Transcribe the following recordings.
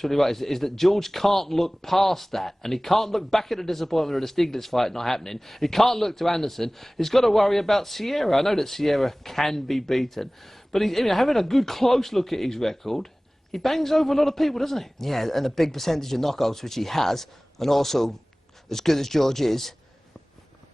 absolutely right, is that George can't look past that, and he can't look back at the disappointment of the Stiglitz fight not happening. He can't look to Anderson. He's got to worry about Sierra. I know that Sierra can be beaten, but having a good close look at his record, he bangs over a lot of people, doesn't he? Yeah, and a big percentage of knockouts, which he has, and also, as good as George is,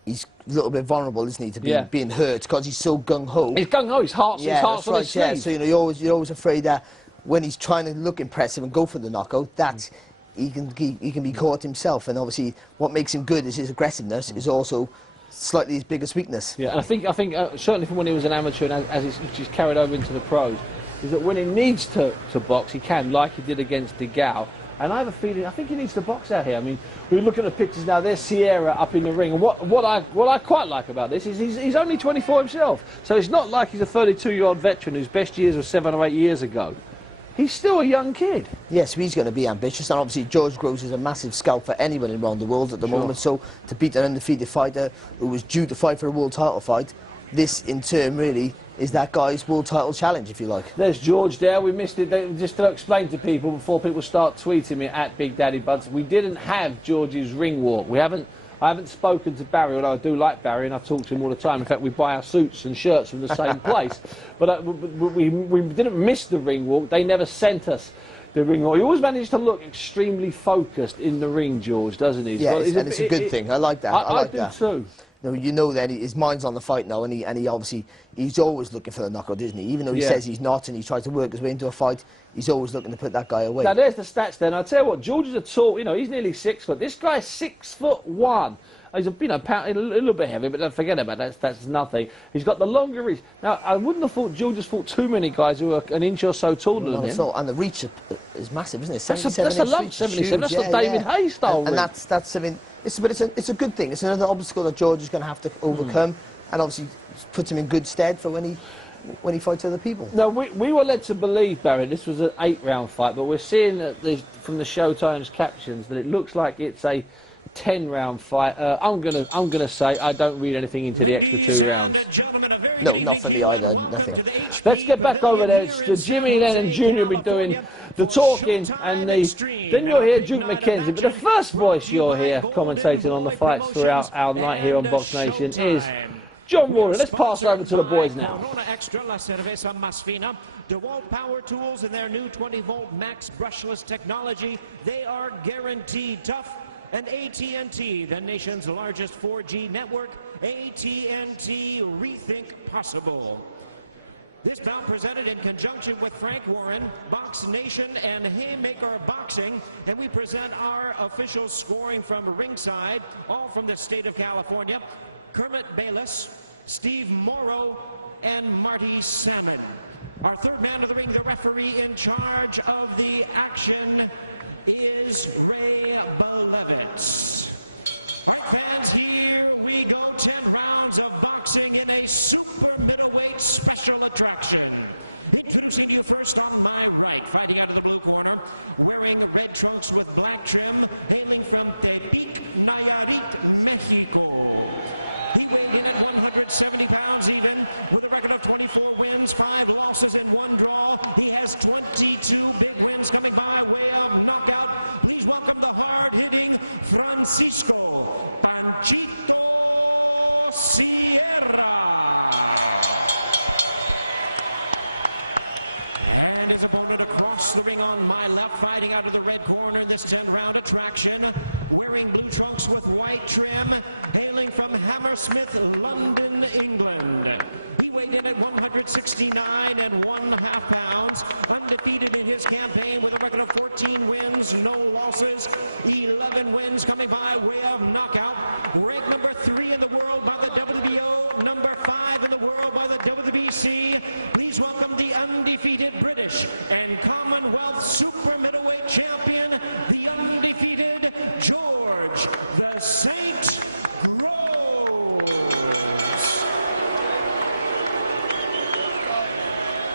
he's a little bit vulnerable, isn't he, to being hurt, because he's so gung-ho. He's gung-ho, his heart's on his sleeve. Yeah, so you're always afraid that when he's trying to look impressive and go for the knockout, that he can be caught himself. And obviously, what makes him good is his aggressiveness, is also slightly his biggest weakness. Yeah, and I think certainly from when he was an amateur and as he's carried over into the pros, is that when he needs to box, he can, like he did against De Gaulle. And I have a feeling, I think he needs to box out here. I mean, we look at the pictures now, there's Sierra up in the ring. And what I quite like about this is he's only 24 himself. So it's not like he's a 32-year-old veteran whose best years were 7 or 8 years ago. He's still a young kid. Yes, he's going to be ambitious, and obviously George Groves is a massive scout for anyone around the world at the moment, so to beat an undefeated fighter who was due to fight for a world title fight, this in turn really is that guy's world title challenge, if you like. There's George there. We missed it. Just to explain to people before people start tweeting me at Big Daddy Bunsen, we didn't have George's ring walk. I haven't spoken to Barry, although I do like Barry and I talk to him all the time. In fact, we buy our suits and shirts from the same place. But we didn't miss the ring walk. They never sent us the ring walk. He always managed to look extremely focused in the ring, George, doesn't he? Yeah, and it's a good thing. I like that. I like that. I do too. You know that his mind's on the fight now, and he obviously, he's always looking for the knockout, isn't he? Even though he says he's not, and he tries to work his way into a fight, he's always looking to put that guy away. Now there's the stats then. I'll tell you what, George is a tall, he's nearly 6 foot. This guy's 6'1". He's a little bit heavy, but don't forget about that. That's nothing. He's got the longer reach. Now, I wouldn't have thought George has fought too many guys who are an inch or so taller than him. And the reach is massive, isn't it? That's a lump, 77. That's not David Hayes style. And that's something. It's a good thing. It's another obstacle that George is going to have to overcome, and obviously puts him in good stead for when he fights other people. Now, we were led to believe, Barry, this was an 8-round fight, but we're seeing from the Showtime's captions that it looks like it's a 10-round fight. I'm gonna say I don't read anything into the extra 2 rounds. Ladies and gentlemen, a very good evening to you, and welcome to the HP. Let's get back over there. Jimmy Lennon Jr. will be doing the talking, and then you'll hear Duke McKenzie. But the first voice you'll hear commentating on the fights throughout our night here on Box Nation is John Warren. Let's pass over to the boys now. Corona Extra, La Cerveza Más Fina, DeWalt Power Tools and their new 20-volt Max brushless technology. They are guaranteed tough. And AT&T, the nation's largest 4G network, AT&T Rethink Possible. This bout presented in conjunction with Frank Warren, Box Nation, and Haymaker Boxing. And we present our official scoring from ringside, all from the state of California. Kermit Bayless, Steve Morrow, and Marty Salmon. Our third man of the ring, the referee in charge of the action, is Ray Belevitz. All right, fans, here we go. 10 rounds of boxing in a super middleweight special attraction. Introducing to you first on my right, fighting out of the blue corner, wearing red trunks with black trim, hailing from Tepic, Nayarit, Mexico. He weighed in at 170 pounds even, with a record of 24 wins, 5 losses, and 1 draw. He has 22 big wins coming by way of knockout. Please welcome the hard-hitting Francisco Panchito Sierra. And his opponent across the ring on my left, fighting out of the red corner in this 10-round attraction, wearing blue trunks with white trim, hailing from Hammersmith, London, England. He weighed in at 169 1/2 pounds, undefeated in his campaign with a record of 14 wins, no losses, 11 wins coming by way of knockout. Ranked number 3 in the world by the WBO, number 5 in the world by the WBC. Please welcome the undefeated British and Commonwealth super middleweight champion, the undefeated George the Saint Groves.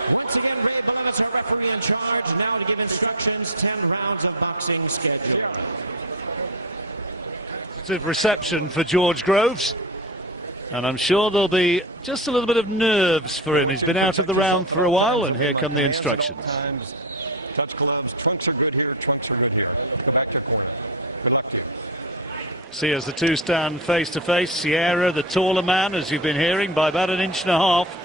Once again, Ray Belevitz, our referee in charge, now to give instructions. 10 rounds of boxing scheduled. Good reception for George Groves, and I'm sure there'll be just a little bit of nerves for him. He's been out of the round for a while, and here come the instructions. touch gloves. Trunks are good here, trunks are good here. Go back to your corner. Good luck to you. See, as the two stand face to face, Sierra, the taller man, as you've been hearing, by about 1.5 inches.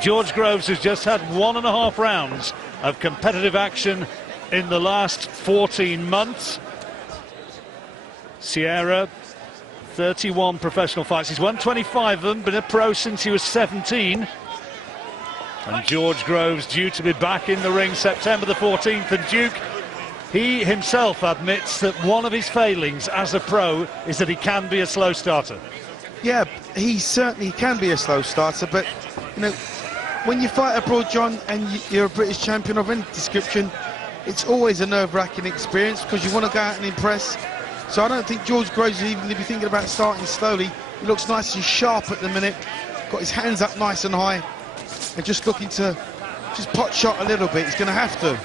George Groves has just had 1.5 rounds of competitive action in the last 14 months. Sierra, 31 professional fights. He's won 25 of them, been a pro since he was 17. And George Groves due to be back in the ring September the 14th. And Duke, he himself admits that one of his failings as a pro is that he can be a slow starter. Yeah, he certainly can be a slow starter, but, you know, when you fight abroad, John, and you're a British champion of any description, it's always a nerve-wracking experience because you want to go out and impress. So I don't think George Groves is even going to be thinking about starting slowly. He looks nice and sharp at the minute, got his hands up nice and high, and just looking to just pot shot a little bit. He's going to have to.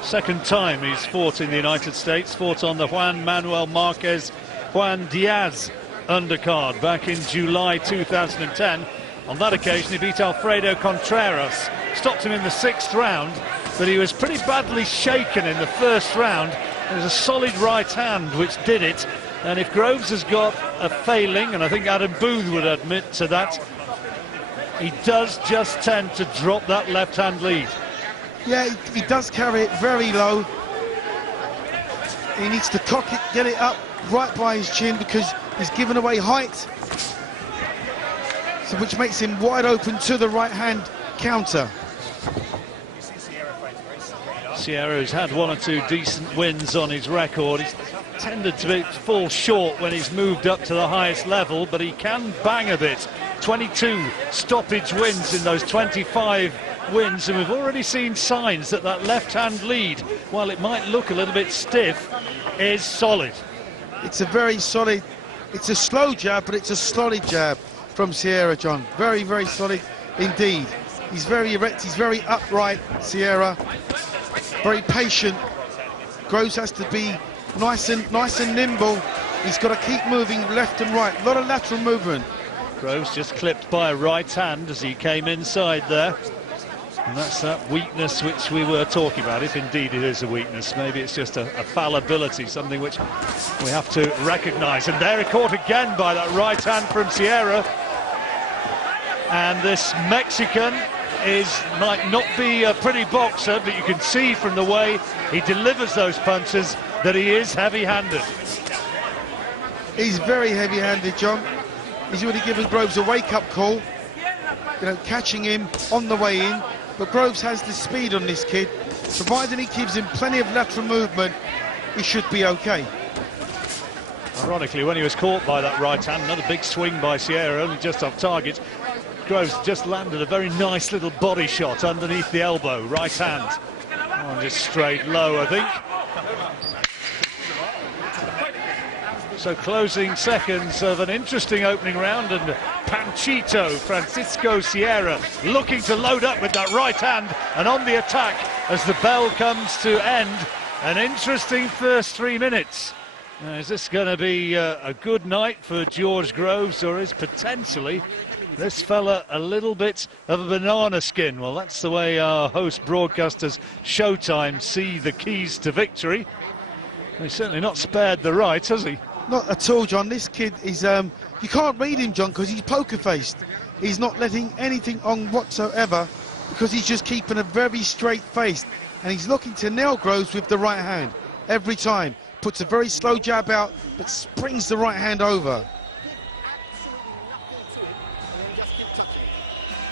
Second time he's fought in the United States, fought on the Juan Manuel Marquez Juan Diaz undercard back in July 2010. On that occasion he beat Alfredo Contreras, stopped him in the 6th round, but he was pretty badly shaken in the 1st round. It was a solid right hand which did it, and if Groves has got a failing, and I think Adam Booth would admit to that, he does just tend to drop that left hand lead. Yeah, he does carry it very low. He needs to cock it, get it up right by his chin because he's given away height, so which makes him wide open to the right hand counter. Sierra has had 1 or 2 decent wins on his record. He's tended to fall short when he's moved up to the highest level, but he can bang a bit. 22 stoppage wins in those 25 wins, and we've already seen signs that that left-hand lead, while it might look a little bit stiff, is solid. It's a very solid, it's a slow jab, but it's a solid jab from Sierra, John. Very, very solid indeed. He's very erect, he's very upright, Sierra. Very patient. Groves has to be nice and nimble. He's got to keep moving left and right. A lot of lateral movement. Groves just clipped by a right hand as he came inside there. And that's that weakness which we were talking about, if indeed it is a weakness. Maybe it's just a fallibility, something which we have to recognise. And they're caught again by that right hand from Sierra. And this Mexican might not be a pretty boxer, but you can see from the way he delivers those punches that he is heavy-handed. He's very heavy-handed, John. He's already given Groves a wake-up call, you know, catching him on the way in. But Groves has the speed on this kid. Providing he gives him plenty of lateral movement, he should be okay. Ironically, when he was caught by that right hand, another big swing by Sierra, only just off target. Groves just landed a very nice little body shot underneath the elbow, right hand. Oh, just straight low, I think. So closing seconds of an interesting opening round, and Panchito Francisco Sierra looking to load up with that right hand and on the attack as the bell comes to end. An interesting first 3 minutes. Now, is this going to be a good night for George Groves, or is potentially this fella a little bit of a banana skin? Well, that's the way our host broadcasters Showtime see the keys to victory. He's certainly not spared the right, has he? Not at all, John. This kid is, you can't read him, John, because he's poker-faced. He's not letting anything on whatsoever because he's just keeping a very straight face. And he's looking to nail Groves with the right hand every time. Puts a very slow jab out, but springs the right hand over. Give absolutely nothing to it, and then just keep touching it.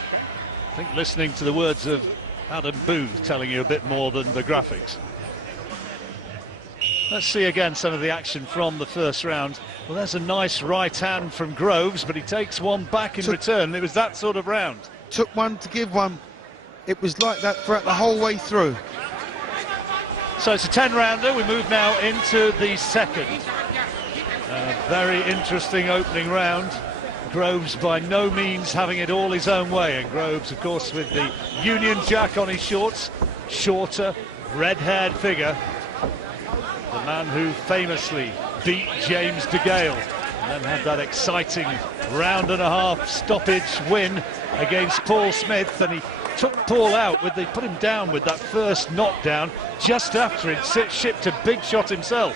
Okay? I think listening to the words of Adam Booth telling you a bit more than the graphics. Let's see again some of the action from the first round. Well, there's a nice right hand from Groves, but he takes one back in return. It was that sort of round. Took one to give one. It was like that throughout the whole way through. So it's a 10-rounder. We move now into the second. A very interesting opening round. Groves by no means having it all his own way, and Groves, of course, with the Union Jack on his shorts, shorter, red-haired figure. The man who famously beat James DeGale and then had that exciting round and a half stoppage win against Paul Smith, and he took Paul out, they put him down with that first knockdown just after he'd shipped a big shot himself.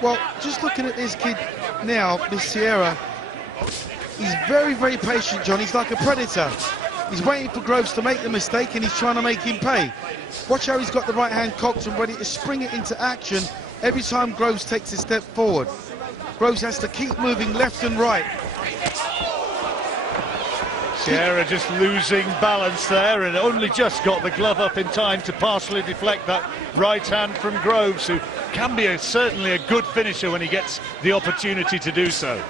Well, just looking at this kid now, this Sierra, he's very, very patient, John. He's like a predator. He's waiting for Groves to make the mistake and he's trying to make him pay. Watch how he's got the right hand cocked and ready to spring it into action every time Groves takes a step forward. Groves has to keep moving left and right. Sierra just losing balance there and only just got the glove up in time to partially deflect that right hand from Groves, who can be certainly a good finisher when he gets the opportunity to do so.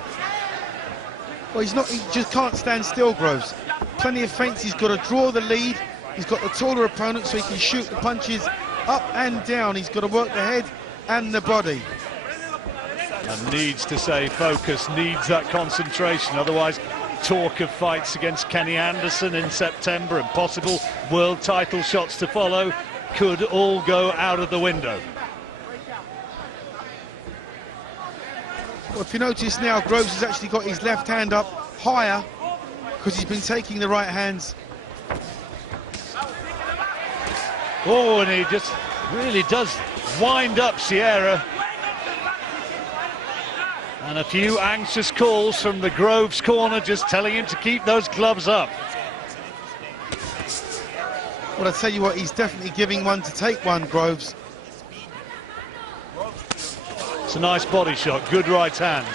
Well, he just can't stand still, Groves. Plenty of feints, he's got to draw the lead. He's got the taller opponent so he can shoot the punches up and down. He's got to work the head and the body. And needs to stay focused, needs that concentration, otherwise talk of fights against Kenny Anderson in September and possible world title shots to follow could all go out of the window. Well, if you notice now, Groves has actually got his left hand up higher because he's been taking the right hands. Oh, and he just really does wind up Sierra. And a few anxious calls from the Groves corner just telling him to keep those gloves up. Well, I tell you what, he's definitely giving one to take one, Groves. It's a nice body shot, good right hand.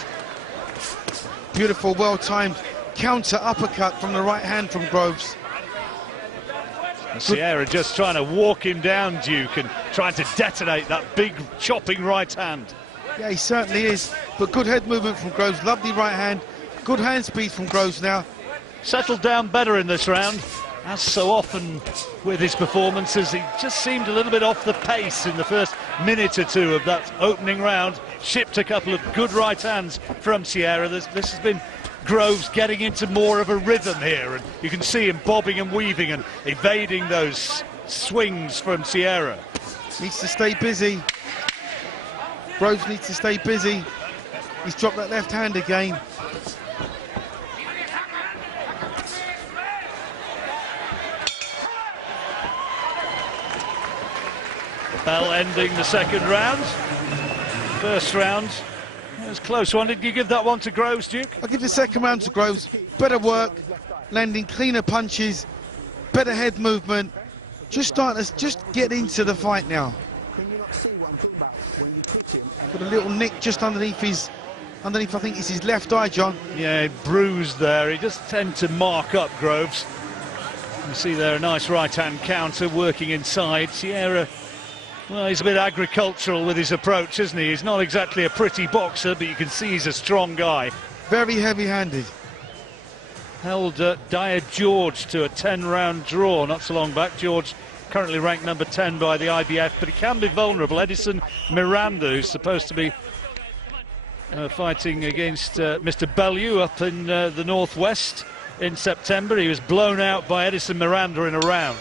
Beautiful, well-timed counter uppercut from the right hand from Groves. Sierra just trying to walk him down, Duke, and trying to detonate that big chopping right hand. Yeah, he certainly is. But good head movement from Groves, lovely right hand, good hand speed from Groves now. Settled down better in this round. As so often with his performances, he just seemed a little bit off the pace in the first minute or two of that opening round. Shipped a couple of good right hands from Sierra. This has been Groves getting into more of a rhythm here, and you can see him bobbing and weaving and evading those swings from Sierra. Needs to stay busy. Groves needs to stay busy. He's dropped that left hand again. Bell ending the second round. First round, it was a close one. Did you give that one to Groves, Duke? I give the second round to Groves. Better work, landing cleaner punches, better head movement. Just starting to just get into the fight now. Can you not see what I'm talking about when you twitch him? And got a little nick just underneath I think it's his left eye, John. Yeah, bruised there. He does tend to mark up Groves. You see there a nice right-hand counter working inside. Sierra, well, he's a bit agricultural with his approach, isn't he? He's not exactly a pretty boxer, but you can see he's a strong guy. Very heavy-handed. Held Dyer George to a 10-round draw not so long back. George currently ranked number 10 by the IBF, but he can be vulnerable. Edison Miranda, who's supposed to be fighting against Mr. Bellew up in the northwest in September. He was blown out by Edison Miranda in a round.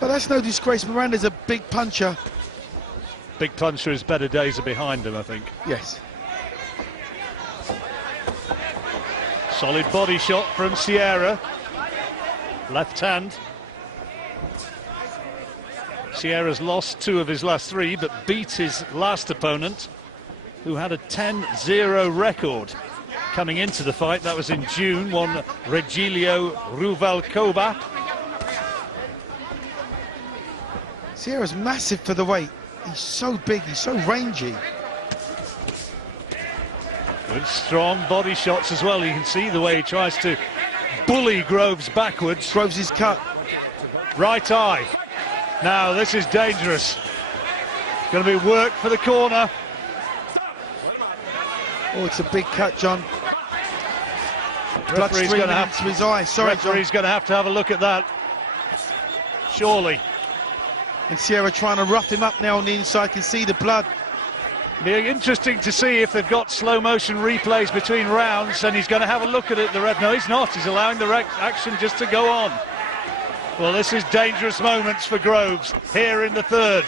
Well, that's no disgrace. Miranda's a big puncher. Big puncher, his better days are behind him, I think. Yes. Solid body shot from Sierra. Left hand. Sierra's lost 2 of his last 3, but beat his last opponent, who had a 10-0 record coming into the fight. That was in June, won Regilio Ruvalcaba. Sierra's massive for the weight. He's so big, he's so rangy. Good strong body shots as well. You can see the way he tries to bully Groves backwards. Groves is cut. Right eye. Now this is dangerous. Going to be work for the corner. stop! Let him out. Oh, it's a big cut, John. Blood Referee's streaming going to into his eye. Sorry, John. Referee's going to have a look at that. Surely. And Sierra trying to rough him up now on the inside. Can see the blood. Be interesting to see if they've got slow motion replays between rounds, and he's going to have a look at it. No, he's not. He's allowing the action just to go on. Well, this is dangerous moments for Groves here in the third.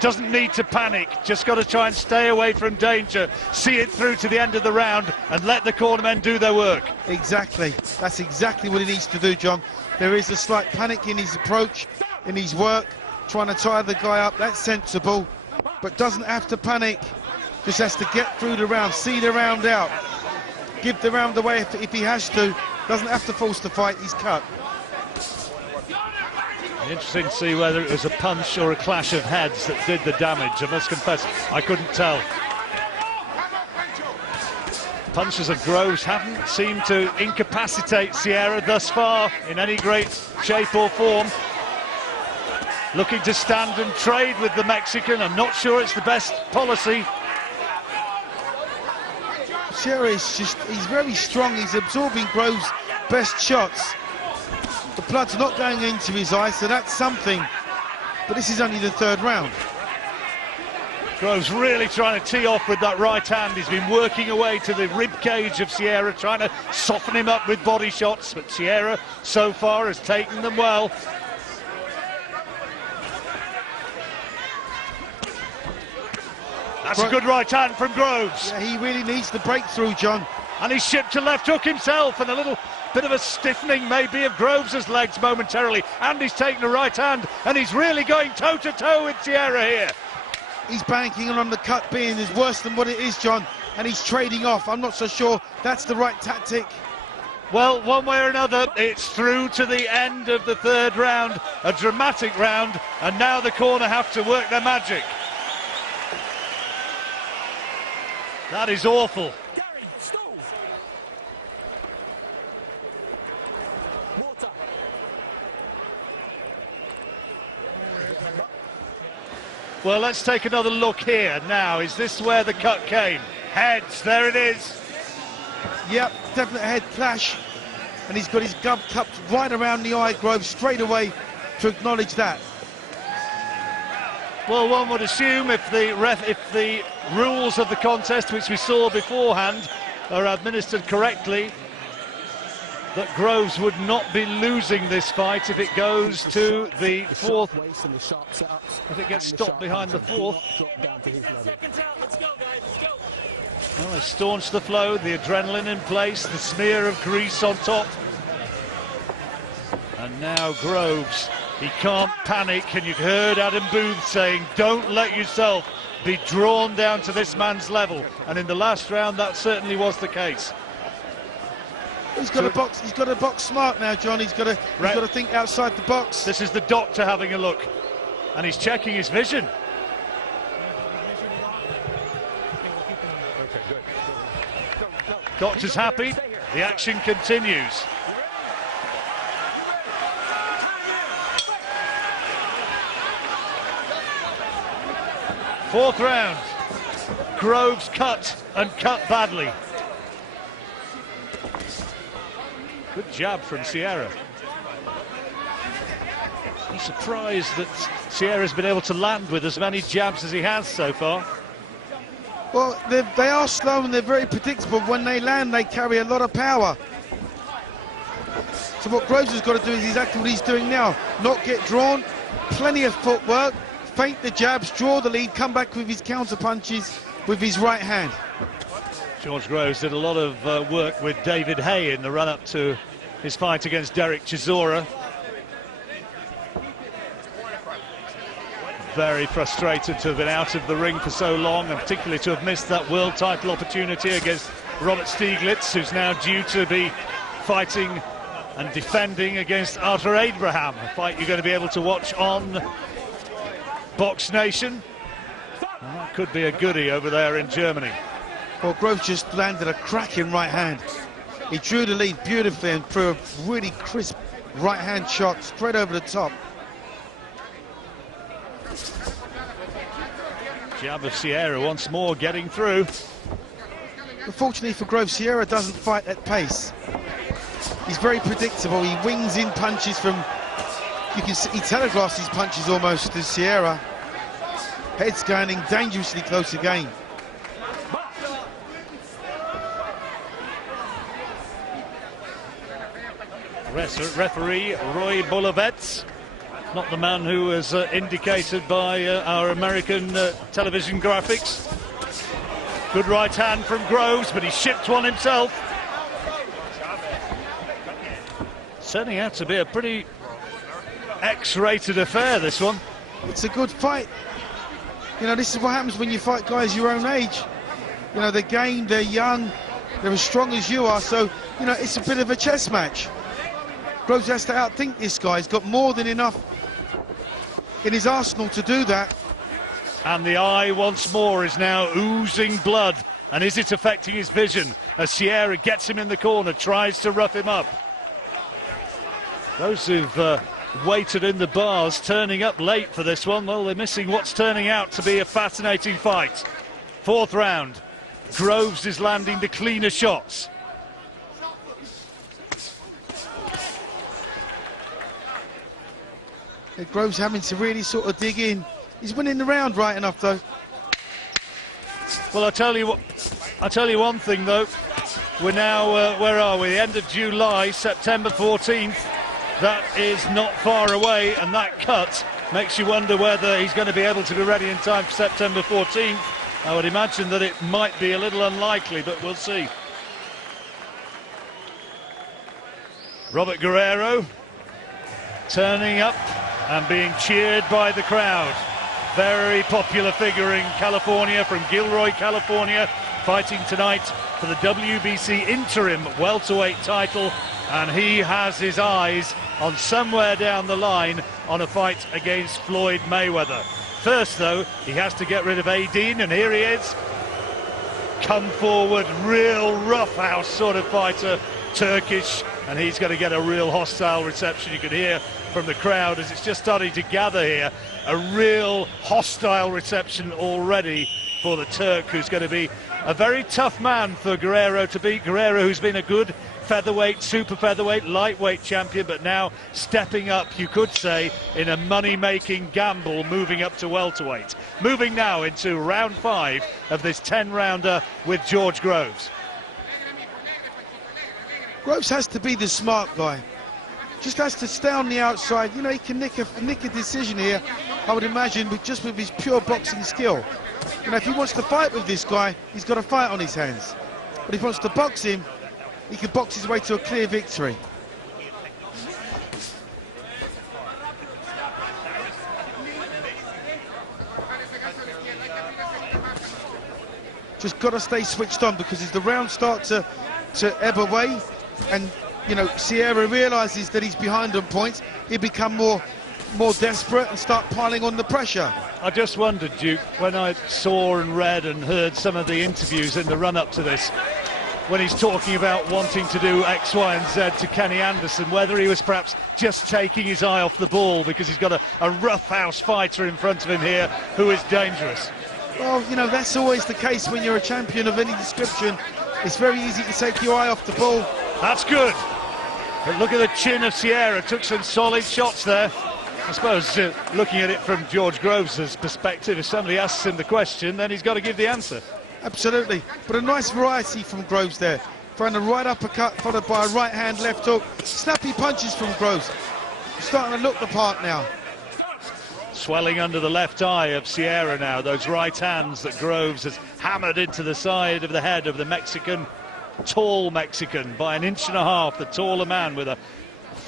doesn't need to panic, just got to try and stay away from danger, see it through to the end of the round and let the cornermen do their work. Exactly. That's exactly what he needs to do, John. There is a slight panic in his approach, in his work, trying to tie the guy up. That's sensible, but doesn't have to panic. Just has to get through the round, see the round out, give the round away if he has to. Doesn't have to force the fight. He's cut. Interesting to see whether it was a punch or a clash of heads that did the damage. I must confess, I couldn't tell. Punches of Groves haven't seemed to incapacitate Sierra thus far in any great shape or form. Looking to stand and trade with the Mexican. I'm not sure it's the best policy. Sierra is he's very strong. He's absorbing Groves' best shots. The blood's not going into his eye, so that's something. But this is only the third round. Groves really trying to tee off with that right hand. He's been working away to the rib cage of Sierra, trying to soften him up with body shots, but Sierra so far has taken them well. That's a good right hand from Groves. Yeah, he really needs the breakthrough, John. And he's shipped to left hook himself, and a little bit of a stiffening maybe of Groves' legs momentarily. And he's taken a right hand, and he's really going toe-to-toe with Sierra here. He's banking on the cut being is worse than what it is, John, and he's trading off. I'm not so sure that's the right tactic. Well, one way or another, it's through to the end of the third round, a dramatic round, and now the corner have to work their magic. That is awful. Gary, stool. Water. Well, let's take another look here now. Is this where the cut came? Heads, there it is. Yep, definite head clash. And he's got his glove cupped right around the eye, Groves, straight away to acknowledge that. Well, one would assume if the rules of the contest, which we saw beforehand, are administered correctly, that Groves would not be losing this fight if it goes to the fourth. Waist and the sharp setups. If it gets stopped behind the fourth. Drop down to his level. Seconds out. Let's go, guys. Let's go. Staunch the flow, the adrenaline in place, the smear of grease on top. And now Groves, he can't panic, and you've heard Adam Booth saying, don't let yourself be drawn down to this man's level. And in the last round, that certainly was the case. He's got to box smart now, John. He's got to think outside the box. This is the doctor having a look, and he's checking his vision. Okay, good. No. Doctor's happy. The action continues. You ready? You ready? Time in. Fight. Fourth round. Groves cut, and cut badly. Good jab from Sierra. I'm surprised that Sierra's been able to land with as many jabs as he has so far. Well, they are slow and they're very predictable. When they land, they carry a lot of power. So what Groves has got to do is exactly what he's doing now. Not get drawn, plenty of footwork, feint the jabs, draw the lead, come back with his counter punches with his right hand. George Groves did a lot of work with David Haye in the run-up to his fight against Derek Chisora. Very frustrated to have been out of the ring for so long, and particularly to have missed that world title opportunity against Robert Stieglitz, who's now due to be fighting and defending against Arthur Abraham, a fight you're going to be able to watch on Box Nation. And that could be a goodie over there in Germany. Well, Groves just landed a cracking right hand. He drew the lead beautifully and threw a really crisp right hand shot straight over the top. Jab of Sierra once more getting through. Unfortunately for Groves, Sierra doesn't fight at pace. He's very predictable. He wings in punches from, you can see, he telegraphs his punches almost to Sierra. Head's going dangerously close again. Referee Roy Bolovets Not the man who was indicated by our American television graphics. Good right hand from Groves, but he shipped one himself. Turning out to be a pretty X-rated affair, this one. It's a good fight. You know, this is what happens when you fight guys your own age. You know, they're game, they're young, they're as strong as you are, so, you know, it's a bit of a chess match. Groves has to outthink this guy. He's got more than enough in his arsenal to do that. And the eye once more is now oozing blood. And is it affecting his vision as Sierra gets him in the corner, tries to rough him up? Those who've waited in the bars turning up late for this one, well, they're missing what's turning out to be a fascinating fight. Fourth round. Groves is landing the cleaner shots. Groves having to really sort of dig in. He's winning the round right enough, though. Well, I tell you one thing, though. We're now, where are we? The end of July, September 14th. That is not far away, and that cut makes you wonder whether he's going to be able to be ready in time for September 14th. I would imagine that it might be a little unlikely, but we'll see. Robert Guerrero turning up and being cheered by the crowd. Very popular figure in California, from Gilroy, California, fighting tonight for the WBC interim welterweight title, and he has his eyes on somewhere down the line on a fight against Floyd Mayweather. First, though, he has to get rid of Aidin, and here he is. Come forward, real roughhouse sort of fighter, Turkish, and he's going to get a real hostile reception. You can hear from the crowd as it's just starting to gather here, a real hostile reception already for the Turk, who's going to be a very tough man for Guerrero to beat. Guerrero, who's been a good featherweight, super featherweight, lightweight champion, but now stepping up, you could say, in a money-making gamble, moving up to welterweight. Moving now into round 5 of this 10-rounder with George Groves. Groves has to be the smart guy. Just has to stay on the outside. You know, he can nick a decision here, I would imagine, just with his pure boxing skill. You know, if he wants to fight with this guy, he's got a fight on his hands. But if he wants to box him, he can box his way to a clear victory. Just got to stay switched on, because as the rounds start to ebb away, and you know, Sierra realises that he's behind on points, he'll become more desperate and start piling on the pressure. I just wondered, Duke, when I saw and read and heard some of the interviews in the run-up to this, when he's talking about wanting to do X, Y and Z to Kenny Anderson, whether he was perhaps just taking his eye off the ball because he's got a roughhouse fighter in front of him here who is dangerous. Well, you know, that's always the case when you're a champion of any description. It's very easy to take your eye off the ball. That's good. But look at the chin of Sierra, took some solid shots there. I suppose looking at it from George Groves' perspective, if somebody asks him the question, then he's got to give the answer. Absolutely, but a nice variety from Groves there. Throwing the right uppercut followed by a right hand left hook. Snappy punches from Groves. Starting to look the part now. Stop! Swelling under the left eye of Sierra now, those right hands that Groves has hammered into the side of the head of the Mexican, tall Mexican, by 1.5 inches, the taller man with a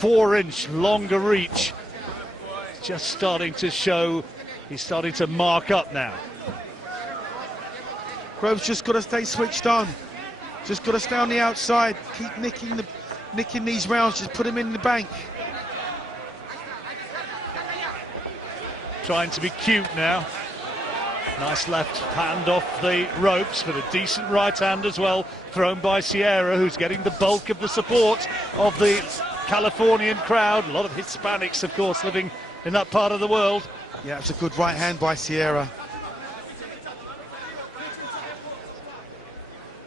4-inch longer reach. Just starting to show, he's starting to mark up now. Groves just got to stay switched on. Just got to stay on the outside, keep nicking these rounds, just put him in the bank. Trying to be cute now. Nice left hand off the ropes, with a decent right hand as well, thrown by Sierra, who's getting the bulk of the support of the Californian crowd. A lot of Hispanics, of course, living in that part of the world. Yeah, it's a good right hand by Sierra.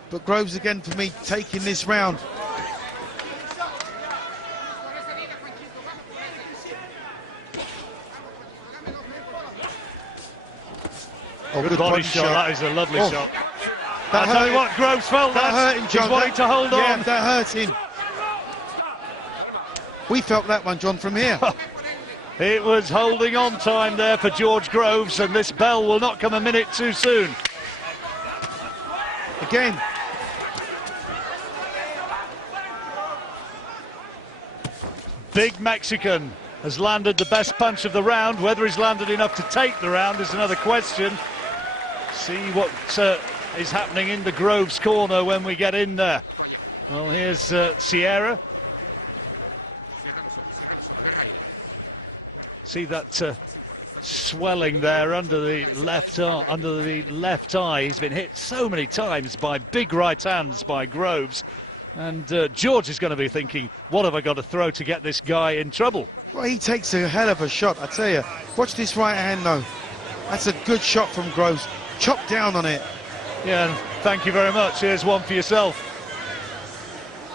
But Groves again, for me, taking this round. Oh, good body shot. That is a lovely shot. Keep up, Sierra. I tell you what, Groves felt that hurt him, John. He's wanting to hold yeah, on. that hurt him. Stop! Stop! Let him out. We felt that one, John, from here. It was holding on time there for George Groves, and this bell will not come a minute too soon. Again. Big Mexican has landed the best punch of the round. Whether he's landed enough to take the round is another question. See what is happening in the Groves corner when we get in there. Here's Sierra. See that swelling there under the left eye. He's been hit so many times by big right hands by Groves. And George is going to be thinking, what have I got to throw to get this guy in trouble? Well, he takes a hell of a shot, I tell you. Watch this right hand, though. That's a good shot from Groves. Chop down on it. Yeah, and thank you very much. Here's one for yourself.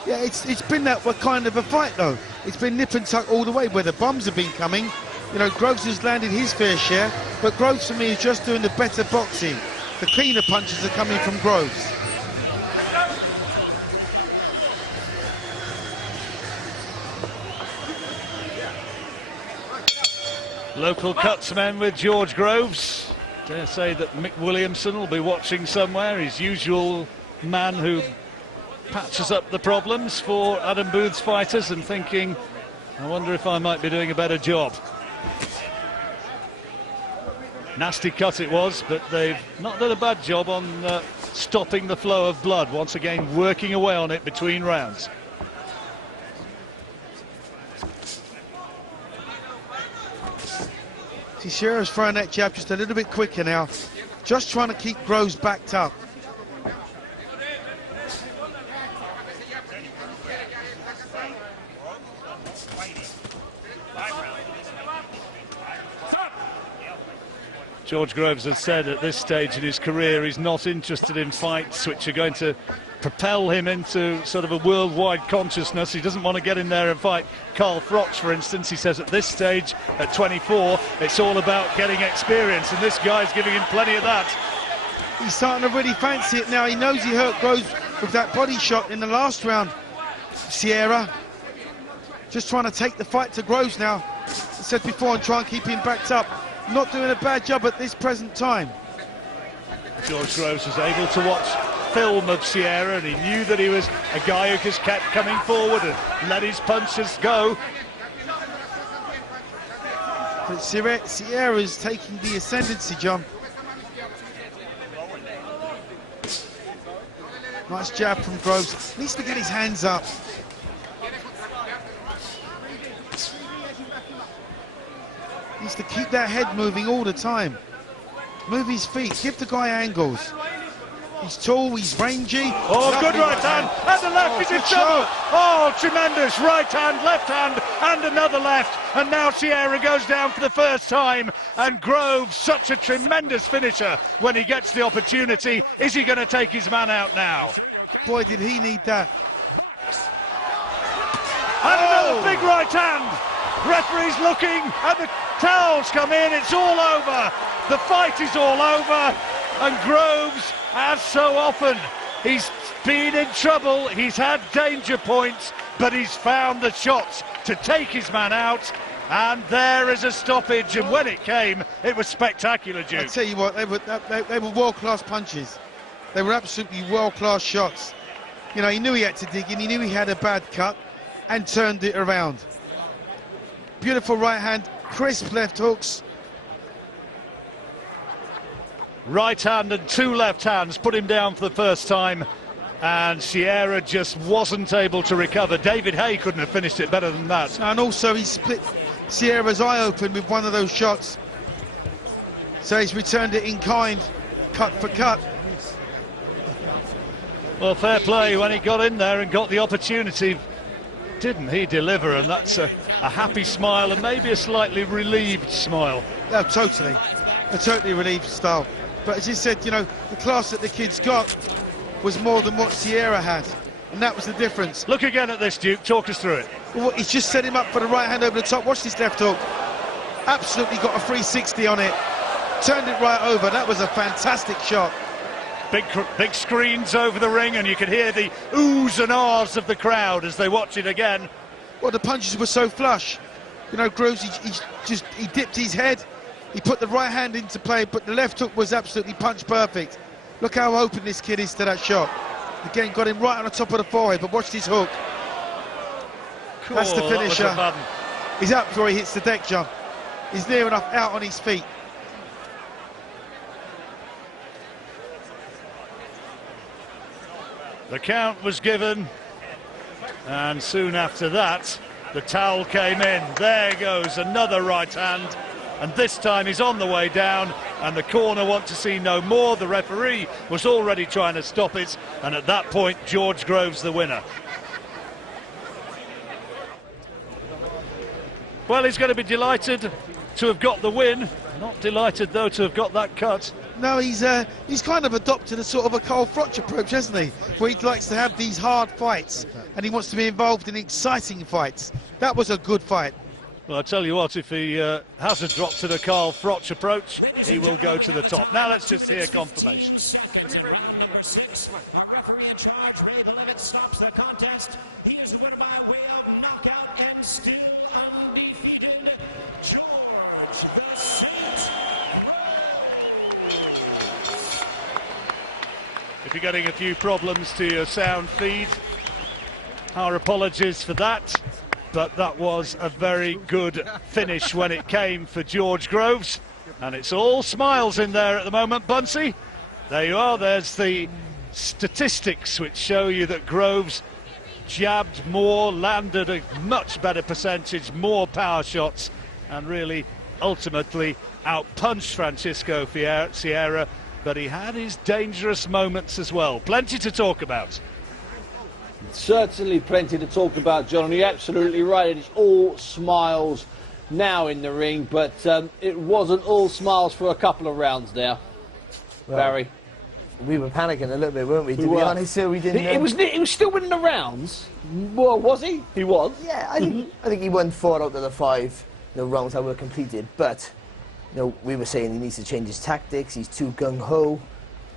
Yeah, it's been that kind of a fight, though. It's been nip and tuck all the way, where the bombs have been coming. You know, Groves has landed his fair share, but Groves, for me, is just doing the better boxing. The cleaner punches are coming from Groves. Whatever you do, don't stay there too long. Break out low. Local cutsmen with George Groves. Dare say that Mick Williamson will be watching somewhere, his usual man who patches up the problems for Adam Booth's fighters, and thinking, I wonder if I might be doing a better job. Nasty cut it was, but they've not done a bad job on stopping the flow of blood. Once again, working away on it between rounds. Sierra's throwing that jab just a little bit quicker now. Just trying to keep Groves backed up. George Groves has said at this stage in his career he's not interested in fights which are going to propel him into sort of a worldwide consciousness. He doesn't want to get in there and fight Carl Froch, for instance. He says at this stage, at 24, it's all about getting experience, and this guy's giving him plenty of that. He's starting to really fancy it now. He knows he hurt Groves with that body shot in the last round. Sierra just trying to take the fight to Groves now. He said before, and try and keep him backed up. Not doing a bad job at this present time. George Groves was able to watch film of Sierra, and he knew that he was a guy who just kept coming forward and let his punches go. But Sierra's taking the ascendancy, John. Nice jab from Groves. Needs to get his hands up. Needs to keep that head moving all the time. Move his feet, give the guy angles. He's tall, he's rangy. Oh, good right hand, and the left is in trouble. Oh, tremendous right hand, left hand, and another left. And now Sierra goes down for the first time, and Groves, such a tremendous finisher when he gets the opportunity. Is he going to take his man out now? You sure you're okay? Boy, did he need that. Box. And another big right hand. Referee's looking, and the towels come in. It's all over. The fight is all over, and Groves, as so often, he's been in trouble. He's had danger points, but he's found the shots to take his man out. And there is a stoppage, and when it came, it was spectacular, Duke. I tell you what, they were world-class punches. They were absolutely world-class shots. You know, he knew he had to dig in. He knew he had a bad cut, and turned it around. Beautiful right hand, crisp left hooks. Right hand and two left hands put him down for the first time, and Sierra just wasn't able to recover. David Haye couldn't have finished it better than that. And also he split Sierra's eye open with one of those shots. So he's returned it in kind, cut for cut. Well, fair play when he got in there and got the opportunity. Didn't he deliver? And that's a happy smile and maybe a slightly relieved smile. No, totally. A totally relieved style. But as you said, you know, the class that the kids got was more than what Sierra had. And that was the difference. Look again at this, Duke. Talk us through it. Well, he's just set him up for the right hand over the top. Watch this left hook. Absolutely got a 360 on it. Turned it right over. That was a fantastic shot. Big screens over the ring, and you can hear the oohs and ahs of the crowd as they watch it again. Well, the punches were so flush. You know, Groves, he dipped his head. He put the right hand into play, but the left hook was absolutely punch perfect. Look how open this kid is to that shot. Again, got him right on the top of the forehead, but watch his hook. Cool, That's the finisher. that was a button. He's up before he hits the deck, John. He's near enough out on his feet. The count was given, and soon after that, the towel came in. There goes another right hand, and this time he's on the way down, and the corner want to see no more. The referee was already trying to stop it, and at that point, George Groves the winner. Well, he's going to be delighted to have got the win. Not delighted, though, to have got that cut. No, he's kind of adopted a sort of a Carl Froch approach, hasn't he? Where he likes to have these hard fights, and he wants to be involved in exciting fights. That was a good fight. Well, I tell you what, if he hasn't dropped to the Carl Froch approach... Ladies and he will gentlemen, go we to have the top. time Now of let's 2 just see a minutes, confirmation. 15 seconds in round number 6. Our referee in charge, Ray Belevitz, stops the contest. He is the winner by way of knockout and still undefeated, George the Saint Groves. If you're getting a few problems to your sound feed, our apologies for that. But that was a very good finish when it came for George Groves. And it's all smiles in there at the moment, Bunsey. There you are, there's the statistics which show you that Groves jabbed more, landed a much better percentage, more power shots, and really ultimately outpunched Francisco Sierra. But he had his dangerous moments as well. Plenty to talk about. Certainly plenty to talk about, John, and you're absolutely right. It's all smiles now in the ring, but it wasn't all smiles for a couple of rounds there, Barry. We were panicking a little bit, weren't we? To be were. honest, so we didn't. He was still winning the rounds. Well, was he? He was. Yeah, I think he won 4 out of the 5 rounds that were completed. But we were saying he needs to change his tactics. He's too gung ho.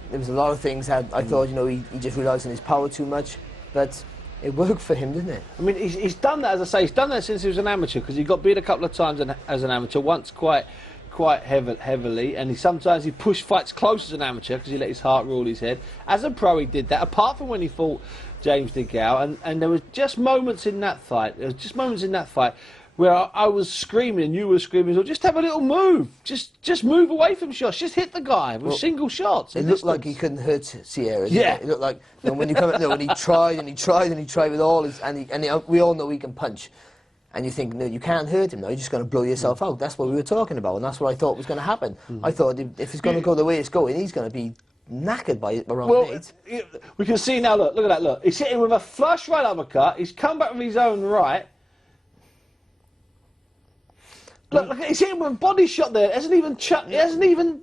There was a lot of things that I thought he just relies on his power too much. But it worked for him, didn't it? I mean, he's done that, as I say, he's done that since he was an amateur, because he got beat a couple of times as an amateur, once quite heavily, and sometimes he pushed fights close as an amateur because he let his heart rule his head. As a pro, he did that, apart from when he fought James DeGale, and there was just moments in that fight, where I was screaming and you were screaming, well, just have a little move, just move away from shots, just hit the guy with single shots. It looked like he couldn't hurt Sierra. Yeah. It looked like when you come, when he tried and he tried and he tried with all his, we all know he can punch, and you think, no, you can't hurt him. No, you're just going to blow yourself out. That's what we were talking about, and that's what I thought was going to happen. I thought if it's going to go the way it's going, he's going to be knackered by around 8. We can see now. Look at that. Look, he's hitting with a flush right uppercut. He's come back with his own right. Look, he's hitting with a body shot there. It hasn't even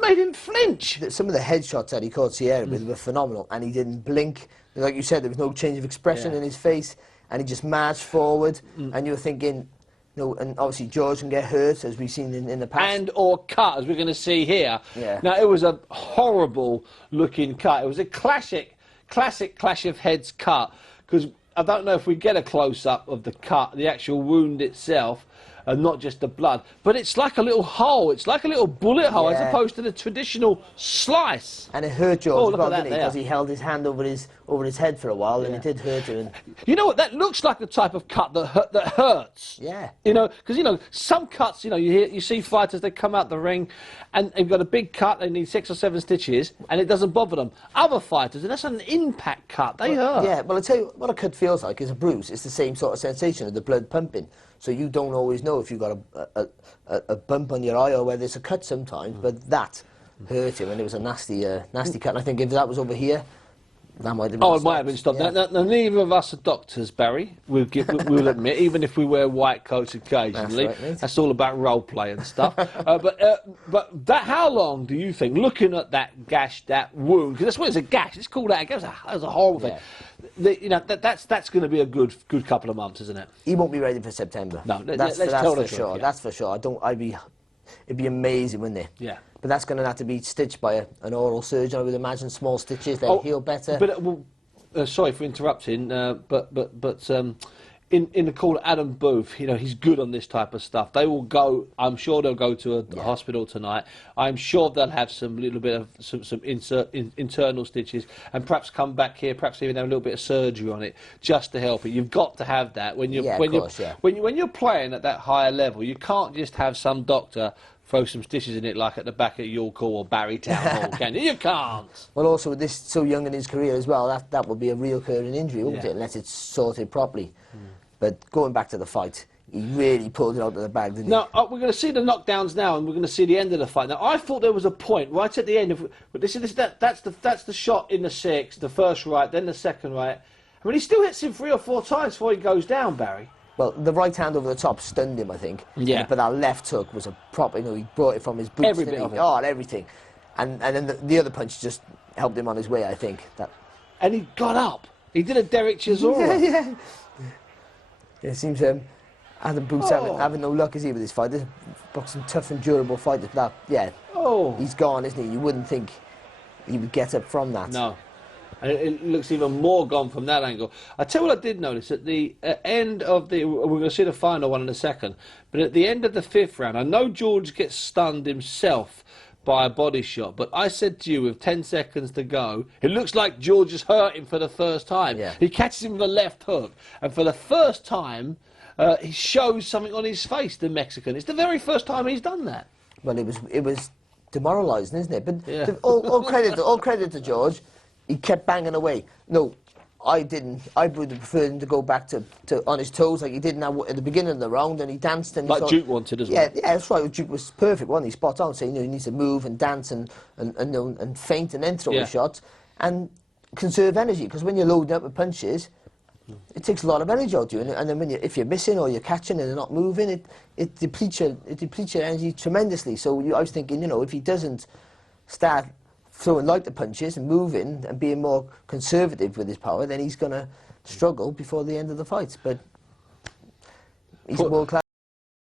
made him flinch. Some of the headshots that he caught Sierra with were phenomenal, and he didn't blink. Like you said, there was no change of expression in his face, and he just marched forward. And you were thinking, and obviously George can get hurt, as we've seen in the past. And or cut, as we're going to see here. Yeah. Now, it was a horrible looking cut. It was a classic clash of heads cut, because I don't know if we get a close-up of the cut, the actual wound itself, and not just the blood, but it's like a little hole, it's like a little bullet hole, as opposed to the traditional slice. And it hurt George, look at that because he held his hand over his head for a while, and it did hurt him. You know what? That looks like the type of cut that hurts. Yeah. Because some cuts, you see fighters, they come out the ring, and they've got a big cut. They need 6 or 7 stitches, and it doesn't bother them. Other fighters, and that's an impact cut. They hurt. Yeah. Well, I tell you what a cut feels like is a bruise. It's the same sort of sensation of the blood pumping. So you don't always know if you've got a bump on your eye or whether it's a cut sometimes, but that hurt him, and it was a nasty cut. And I think if that was over here, that might have been it might have been stopped. Yeah. Now, neither of us are doctors, Barry. We'll admit, even if we wear white coats occasionally, that's all about role play and stuff. But how long do you think, looking at that gash, that wound, because that's what it's a gash. It's called that. It's a horrible thing. That's going to be a good couple of months, isn't it? He won't be ready for September. No, that's tell the for truth, sure. yeah. That's for sure. It'd be amazing, wouldn't it? Yeah. But that's going to have to be stitched by an oral surgeon. I would imagine small stitches. They'll heal better. But sorry for interrupting. But in the corner, Adam Booth, you know, he's good on this type of stuff. They will go, I'm sure they'll go to a hospital tonight. I'm sure they'll have some little bit of some internal stitches and perhaps come back here, perhaps even have a little bit of surgery on it just to help it. You've got to have that when you're, when you're playing at that higher level. You can't just have some doctor throw some stitches in it like at the back at York Hall or Barrytown Hall, can you? You can't. Well, also with this so young in his career as well, that would be a reoccurring injury, wouldn't it, unless it's sorted properly. But going back to the fight, he really pulled it out of the bag, didn't he? Now, we're going to see the knockdowns now, and we're going to see the end of the fight. Now, I thought there was a point right at the end. But that's the shot in the sixth, the first right, then the second right. I mean, he still hits him 3 or 4 times before he goes down, Barry. Well, the right hand over the top stunned him, I think. Yeah. But that left hook was a proper, you know, he brought it from his boots. Every bit of it. Oh, everything. And then the other punch just helped him on his way, I think. And he got up. He did a Derek Chisora. Yeah. It seems Adam Booth's having no luck, is he, with this fight? This boxing tough and durable fighter. He's gone, isn't he? You wouldn't think he would get up from that. No. And it looks even more gone from that angle. I tell you what I did notice, at the end of the... We're going to see the final one in a second, but at the end of the 5th round, I know George gets stunned himself by a body shot, but I said to you, with 10 seconds to go, it looks like George is hurting for the first time. Yeah. He catches him with a left hook, and for the first time, he shows something on his face, the Mexican. It's the very first time he's done that. Well, it was demoralising, isn't it? But yeah. all credit to George. He kept banging away. No, I didn't. I would have preferred him to go back to on his toes like he did at the beginning of the round, and he danced. And like Duke wanted as well. Yeah, that's right. Duke was perfect, wasn't he? Spot on. Saying, you know, he needs to move and dance and feint and then throw his shots and conserve energy, because when you're loading up with punches, it takes a lot of energy out of you, and then if you're missing or you're catching and you're not moving, it depletes your energy tremendously. So I was thinking, you know, if he doesn't start throwing lighter punches and moving and being more conservative with his power, then he's going to struggle before the end of the fight. But he's a world-class